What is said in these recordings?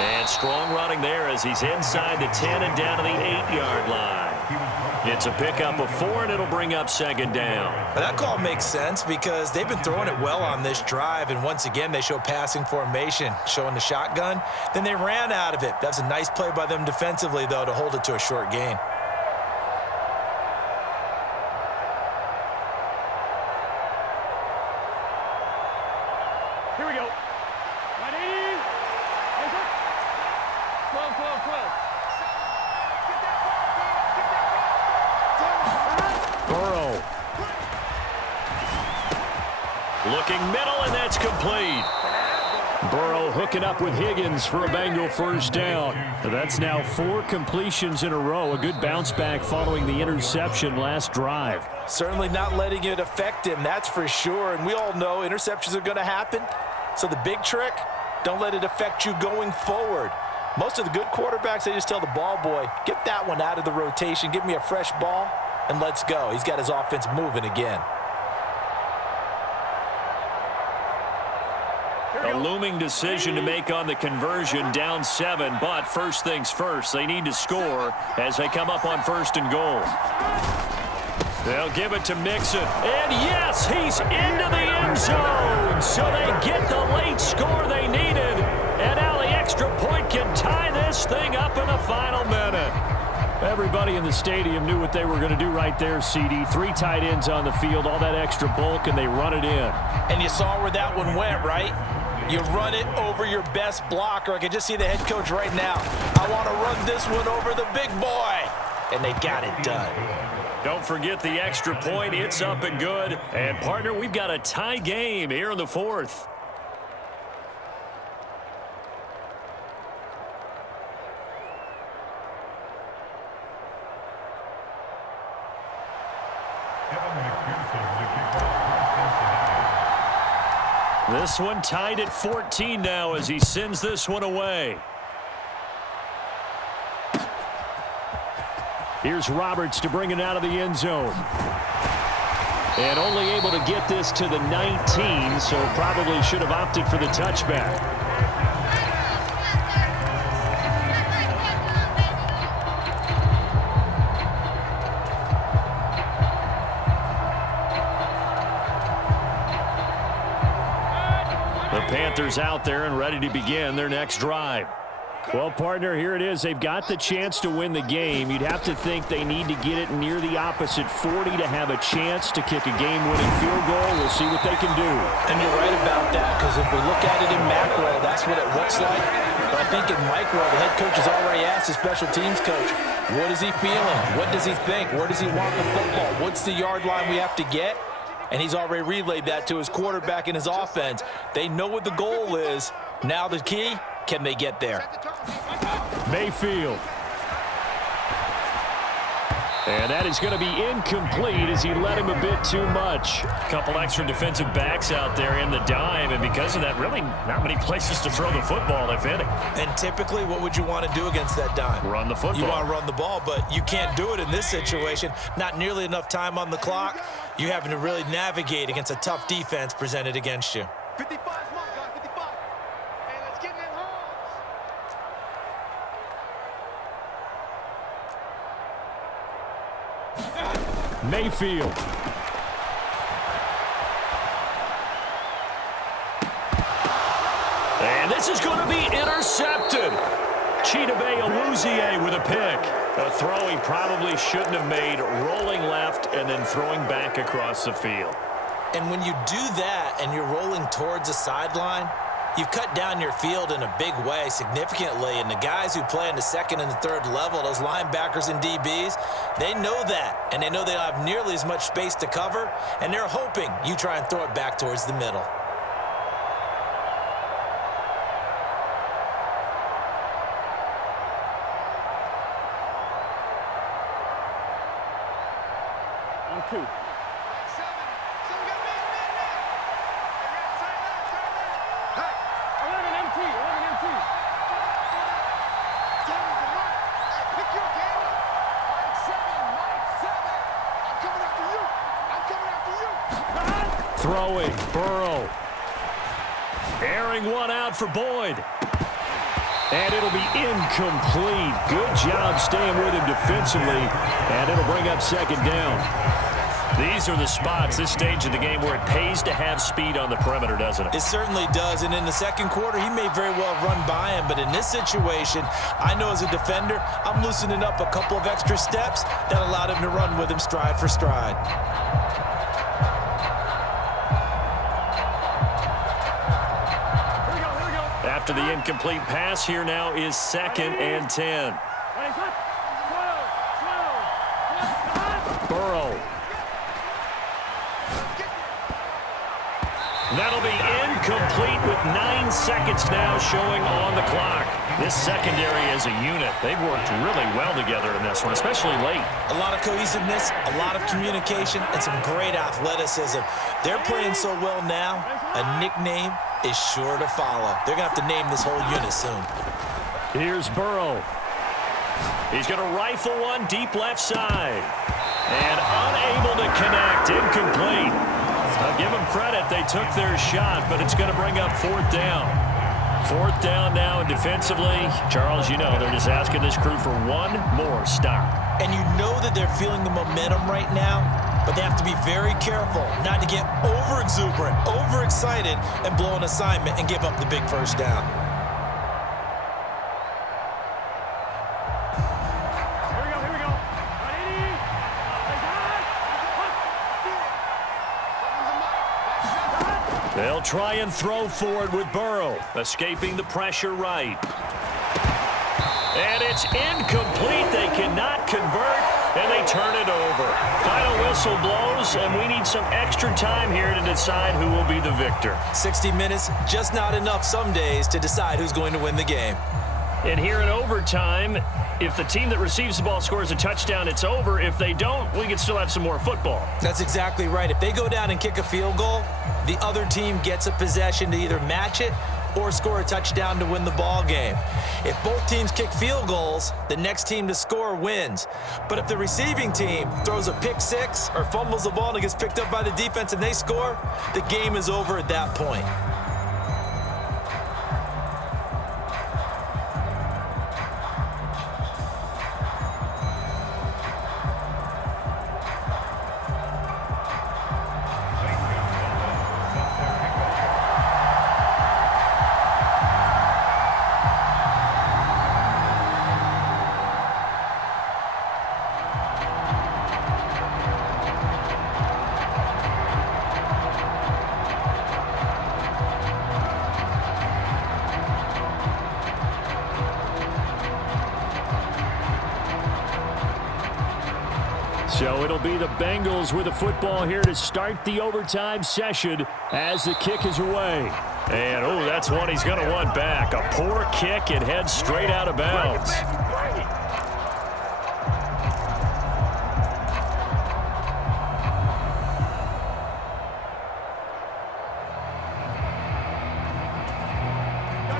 And strong running there as he's inside the 10 and down to the 8-yard line. It's a pickup of 4, and it'll bring up second down. But that call makes sense because they've been throwing it well on this drive, and once again they show passing formation, showing the shotgun. Then they ran out of it. That's a nice play by them defensively, though, to hold it to a short gain. Here we go. 180. Close. Burrow. Looking middle, and that's complete. Burrow hooking up with Higgins for a Bengal first down. That's now 4 completions in a row. A good bounce back following the interception last drive. Certainly not letting it affect him, that's for sure. And we all know interceptions are going to happen. So the big trick, don't let it affect you going forward. Most of the good quarterbacks, they just tell the ball boy, get that one out of the rotation, give me a fresh ball, and let's go. He's got his offense moving again. A looming decision to make on the conversion, down 7, but first things first, they need to score as they come up on first and goal. They'll give it to Mixon, and yes, he's into the end zone, so they get the late score they needed, and now the extra point can tie this thing up in the final minute. Everybody in the stadium knew what they were going to do right there, CD. 3 tight ends on the field, all that extra bulk, and they run it in. And you saw where that one went, right? You run it over your best blocker. I can just see the head coach right now. I want to run this one over the big boy. And they got it done. Don't forget the extra point. It's up and good. And, partner, we've got a tie game here in the 4th. This one tied at 14 now as he sends this one away. Here's Roberts to bring it out of the end zone. And only able to get this to the 19, so probably should have opted for the touchback. Panthers out there and ready to begin their next drive. Well, partner, here it is. They've got the chance to win the game. You'd have to think they need to get it near the opposite 40 to have a chance to kick a game-winning field goal. We'll see what they can do. And you're right about that, because if we look at it in macro, that's what it looks like. But I think in micro, the head coach has already asked the special teams coach, what is he feeling? What does he think? Where does he want the football? What's the yard line we have to get? And he's already relayed that to his quarterback and his offense. They know what the goal is. Now the key, can they get there? Mayfield. And that is going to be incomplete as he let him a bit too much. Couple extra defensive backs out there in the dime, and because of that, really not many places to throw the football, if any. And typically, what would you want to do against that dime? Run the football. You want to run the ball, but you can't do it in this situation. Not nearly enough time on the clock. You're having to really navigate against a tough defense presented against you. 55, come on, guys, 55. Hey, let's get in that hole. Mayfield. And this is going to be intercepted. Chidobe Awuzie with a pick. A throw he probably shouldn't have made, rolling left and then throwing back across the field. And when you do that and you're rolling towards the sideline, you've cut down your field in a big way significantly. And the guys who play in the second and the third level, those linebackers and DBs, they know that. And they know they don't have nearly as much space to cover. And they're hoping you try and throw it back towards the middle. Two. Throwing, Burrow. Airing one out for Boyd. And it'll be incomplete. Good job staying with him defensively, and it'll bring up second down. These are the spots, this stage of the game, where it pays to have speed on the perimeter, doesn't it? It certainly does, and in the second quarter, he may very well run by him, but in this situation, I know as a defender, I'm loosening up a couple of extra steps that allowed him to run with him stride for stride. After the incomplete pass, here now is 2nd and 10. Burrow. That'll be incomplete with 9 seconds now showing on the clock. This secondary as a unit, they've worked really well together in this one, especially late. A lot of cohesiveness, a lot of communication, and some great athleticism. They're playing so well now, a nickname is sure to follow. They're going to have to name this whole unit soon. Here's Burrow. He's going to rifle one deep left side. And unable to connect, incomplete. I'll give them credit. They took their shot, but it's going to bring up 4th down. 4th down now defensively. Charles, you know, they're just asking this crew for one more stop. And you know that they're feeling the momentum right now, but they have to be very careful not to get over-exuberant, over-excited, and blow an assignment and give up the big first down. They'll try and throw forward with Burrow, escaping the pressure right. And it's incomplete. They cannot convert, and they turn it over. Final whistle blows, and we need some extra time here to decide who will be the victor. 60 minutes, just not enough some days to decide who's going to win the game. And here in overtime, if the team that receives the ball scores a touchdown, it's over. If they don't, we can still have some more football. That's exactly right. If they go down and kick a field goal, the other team gets a possession to either match it or score a touchdown to win the ball game. If both teams kick field goals, the next team to score wins. But if the receiving team throws a pick six or fumbles the ball and it gets picked up by the defense and they score, the game is over at that point. So it'll be the Bengals with the football here to start the overtime session as the kick is away. And, oh, that's one he's going to want back. A poor kick. It heads straight out of bounds.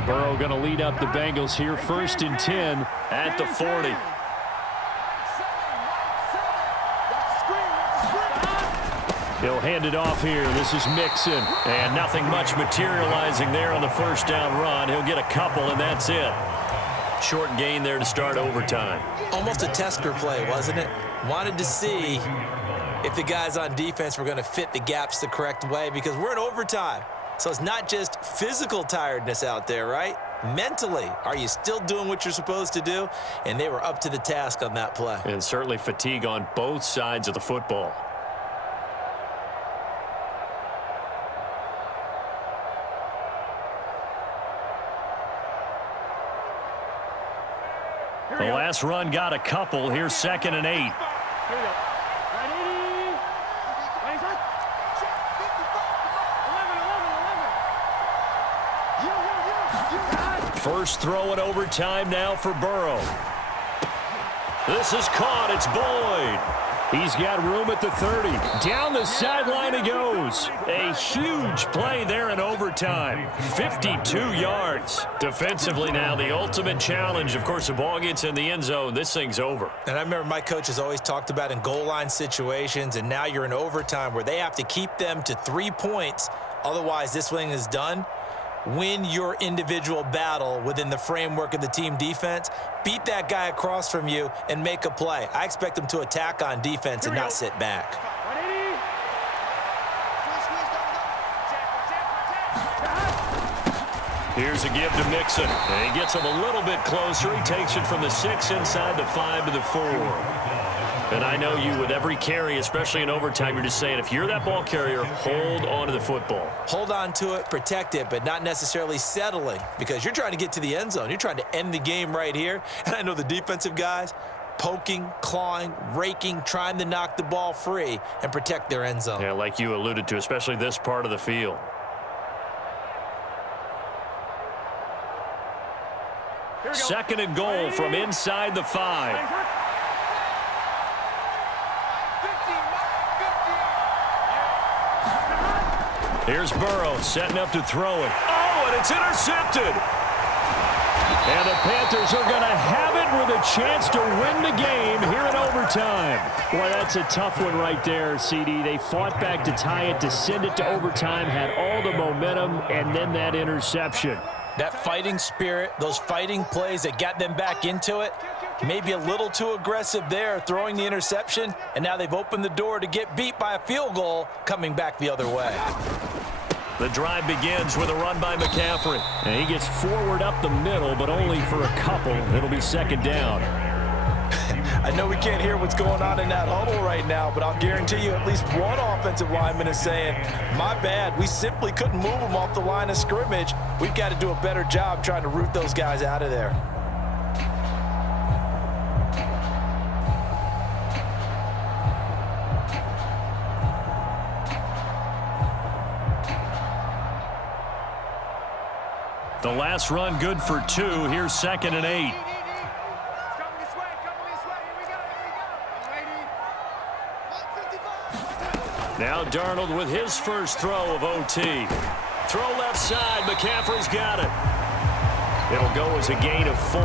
Burrow going to lead up the Bengals here, 1st and 10 at the 40. He'll hand it off here. This is Mixon. And nothing much materializing there on the first down run. He'll get a couple, and that's it. Short gain there to start overtime. Almost a tester play, wasn't it? Wanted to see if the guys on defense were going to fit the gaps the correct way, because we're in overtime. So it's not just physical tiredness out there, right? Mentally, are you still doing what you're supposed to do? And they were up to the task on that play. And certainly fatigue on both sides of the football. The last run got a couple. Here's 2nd and 8. Here we go. Ready? First throw in overtime now for Burrow. This is caught. It's Boyd. He's got room at the 30. Down the sideline he goes. A huge play there in overtime. 52 yards. Defensively now, the ultimate challenge. Of course, the ball gets in the end zone. This thing's over. And I remember my coaches always talked about in goal line situations, and now you're in overtime where they have to keep them to 3 points. Otherwise, this thing is done. Win your individual battle within the framework of the team defense. Beat that guy across from you and make a play. I expect them to attack on defense and not sit back. Here's a give to Mixon. And he gets him a little bit closer. He takes it from the 6 inside the 5 to the 4. And I know you, with every carry, especially in overtime, you're just saying, if you're that ball carrier, hold on to the football. Hold on to it, protect it, but not necessarily settling, because you're trying to get to the end zone. You're trying to end the game right here. And I know the defensive guys poking, clawing, raking, trying to knock the ball free and protect their end zone. Yeah, like you alluded to, especially this part of the field. Second and goal from inside the 5. Here's Burrow setting up to throw it. Oh, and it's intercepted. And the Panthers are going to have it with a chance to win the game here in overtime. Boy, that's a tough one right there, CD. They fought back to tie it, to send it to overtime, had all the momentum, and then that interception. That fighting spirit, those fighting plays that got them back into it, maybe a little too aggressive there, throwing the interception, and now they've opened the door to get beat by a field goal coming back the other way. The drive begins with a run by McCaffrey. And he gets forward up the middle, but only for a couple. It'll be second down. I know we can't hear what's going on in that huddle right now, but I'll guarantee you at least one offensive lineman is saying, my bad, we simply couldn't move them off the line of scrimmage. We've got to do a better job trying to root those guys out of there. The last run good for 2. Here's second and 8. Now Darnold with his first throw of OT. Throw left side. McCaffrey's got it. It'll go as a gain of 4.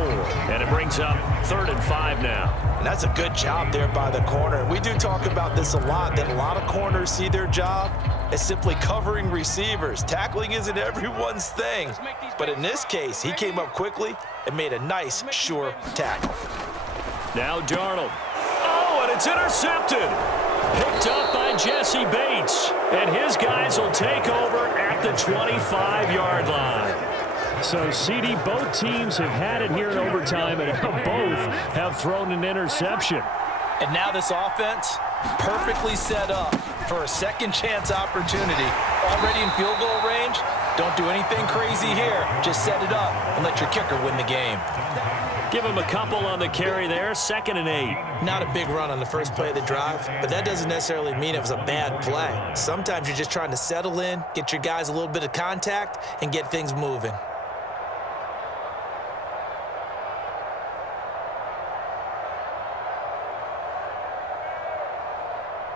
And it brings up 3rd and 5 now. And that's a good job there by the corner. We do talk about this a lot, that a lot of corners see their job as simply covering receivers. Tackling isn't everyone's thing. But in this case, he came up quickly and made a nice, sure tackle. Now Darnold. Oh, and it's intercepted. Picked up by Jesse Bates. And his guys will take over at the 25-yard line. So, CD, both teams have had it here in overtime, and both have thrown an interception. And now this offense, perfectly set up for a second chance opportunity. Already in field goal range, don't do anything crazy here. Just set it up and let your kicker win the game. Give him a couple on the carry there, 2nd and 8. Not a big run on the first play of the drive, but that doesn't necessarily mean it was a bad play. Sometimes you're just trying to settle in, get your guys a little bit of contact, and get things moving.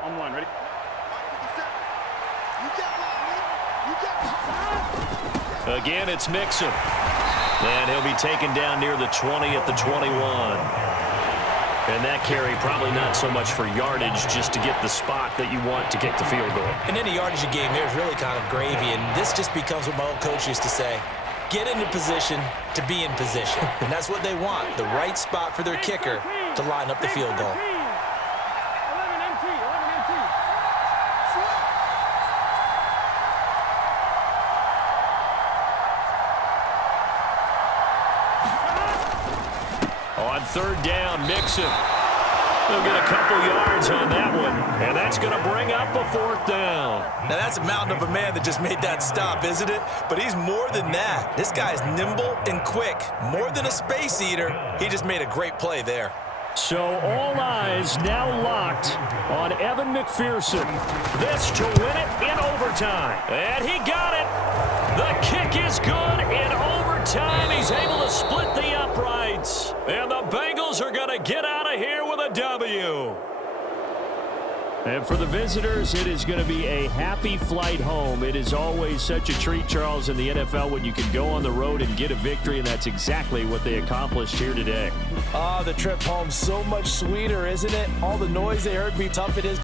On one, ready? Again, it's Mixon. And he'll be taken down near the 20 at the 21. And that carry probably not so much for yardage, just to get the spot that you want to get the field goal. And any yardage game here is really kind of gravy, and this just becomes what my old coach used to say. Get into position to be in position. And that's what they want, the right spot for their kicker to line up the field goal. On 3rd down, Mixon. They'll get a couple yards on that one, and that's going to bring up a 4th down. Now, that's a mountain of a man that just made that stop, isn't it? But he's more than that. This guy's nimble and quick. More than a space eater, he just made a great play there. So all eyes now locked on Evan McPherson. This to win it in overtime. And he got it. The kick is good in overtime. He's able to split the uprights. And the Bengals are going to get out of here with a W. And for the visitors, it is going to be a happy flight home. It is always such a treat, Charles, in the NFL when you can go on the road and get a victory, and that's exactly what they accomplished here today. The trip home so much sweeter, isn't it? All the noise they heard, be tough it is.